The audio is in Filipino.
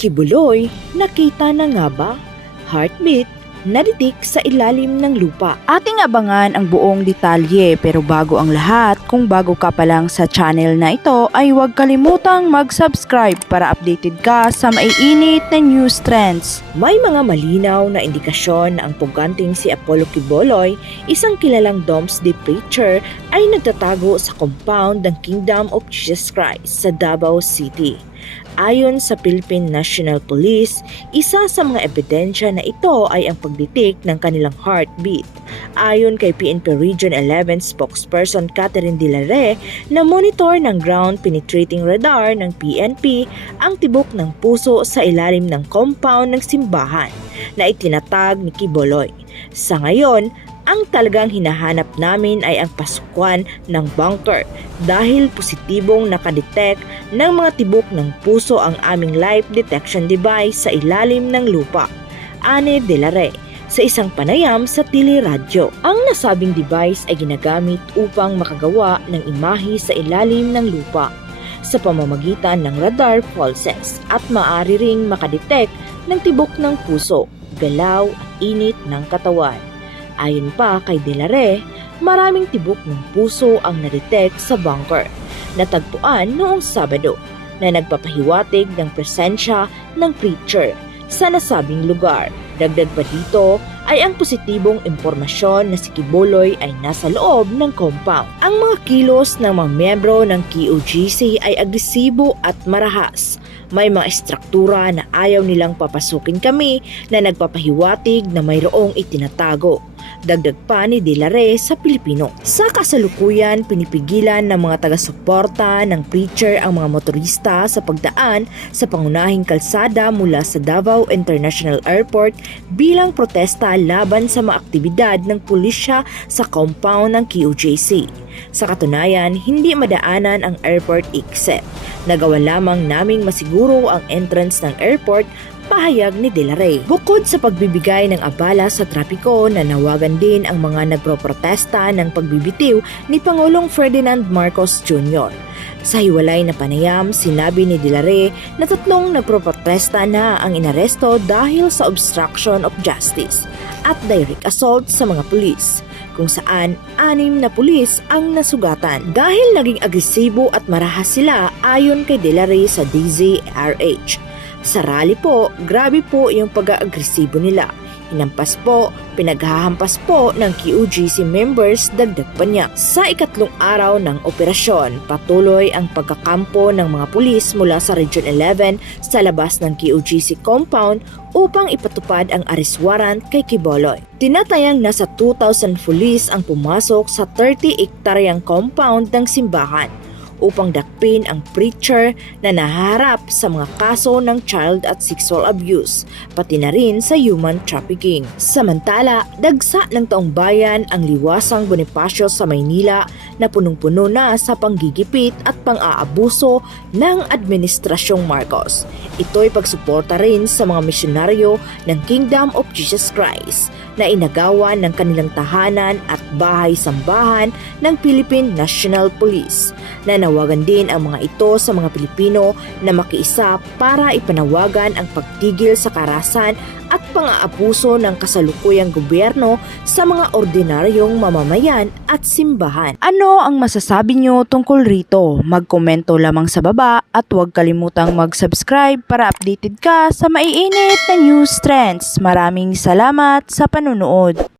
Kibuloy, nakita na nga ba? Heartbeat, naditik sa ilalim ng lupa. Ating abangan ang buong detalye, pero bago ang lahat, kung bago ka pa lang sa channel na ito ay huwag kalimutang mag-subscribe para updated ka sa maiinit na news trends. May mga malinaw na indikasyon na ang puganting si Apollo Kibuloy, isang kilalang doomsday preacher, ay nagtatago sa compound ng Kingdom of Jesus Christ sa Davao City. Ayon sa Philippine National Police, isa sa mga ebidensya na ito ay ang pagditik ng kanilang heartbeat. Ayon kay PNP Region 11 spokesperson Catherine Dilare, na monitor ng ground penetrating radar ng PNP ang tibok ng puso sa ilalim ng compound ng simbahan na itinatag ni Kibuloy. Sa ngayon, ang talagang hinahanap namin ay ang pasukan ng bunker dahil positibong nakadetect ng mga tibok ng puso ang aming life detection device sa ilalim ng lupa. Ane Delare sa isang panayam sa teleradyo. Ang nasabing device ay ginagamit upang makagawa ng imahe sa ilalim ng lupa sa pamamagitan ng radar pulses at maaari ring makadetect ng tibok ng puso, galaw at init ng katawan. Ayon pa kay Delare, maraming tibok ng puso ang nadetect sa bunker, natagpuan noong Sabado, na nagpapahiwatig ng presensya ng preacher sa nasabing lugar. Dagdag pa dito ay ang positibong impormasyon na si Kibuloy ay nasa loob ng compound. Ang mga kilos ng mga miyembro ng KOJC ay agresibo at marahas. May mga estruktura na ayaw nilang papasukin kami na nagpapahiwatig na mayroong itinatago. Dagdag pa ni Delare sa Pilipino. Sa kasalukuyan, pinipigilan ng mga taga-suporta ng preacher ang mga motorista sa pagdaan sa pangunahing kalsada mula sa Davao International Airport bilang protesta laban sa mga aktibidad ng pulisya sa compound ng KOJC. Sa katunayan, hindi madaanan ang airport exit. Nagawa lamang naming masiguro ang entrance ng airport, pahayag ni Delare. Bukod sa pagbibigay ng abala sa trapiko, nanawagan din ang mga nagproprotesta ng pagbibitiw ni Pangulong Ferdinand Marcos Jr. Sa hiwalay na panayam, sinabi ni Delare na 3 nagproprotesta na ang inaresto dahil sa obstruction of justice at direct assault sa mga pulis, kung saan 6 na pulis ang nasugatan dahil naging agresibo at marahas sila ayon kay Delare sa DZRH. Sa rally po, grabe po yung pag-agresibo nila. Hinampas po, pinaghahampas po ng KOJC members, dagdag pa niya. Sa ikatlong araw ng operasyon, patuloy ang pagkakampo ng mga pulis mula sa Region 11 sa labas ng KOJC compound upang ipatupad ang arrest warrant kay Kibuloy. Tinatayang nasa 2,000 pulis ang pumasok sa 30-hektaryang compound ng simbahan upang dakpin ang preacher na nahaharap sa mga kaso ng child at sexual abuse, pati na rin sa human trafficking. Samantala, dagsa ng taong bayan ang liwasang Bonifacio sa Maynila na punong-puno na sa panggigipit at pang-aabuso ng Administrasyong Marcos. Ito'y pagsuporta rin sa mga misyonaryo ng Kingdom of Jesus Christ na inagawan ng kanilang tahanan at bahay-sambahan ng Philippine National Police. Nanawagan din ang mga ito sa mga Pilipino na makiisa para ipanawagan ang pagtigil sa karahasan at pang-aabuso ng kasalukuyang gobyerno sa mga ordinaryong mamamayan at simbahan. Ano ang masasabi nyo tungkol rito? Magkomento lamang sa baba at huwag kalimutang mag-subscribe para updated ka sa maiinit na news trends. Maraming salamat sa panunood.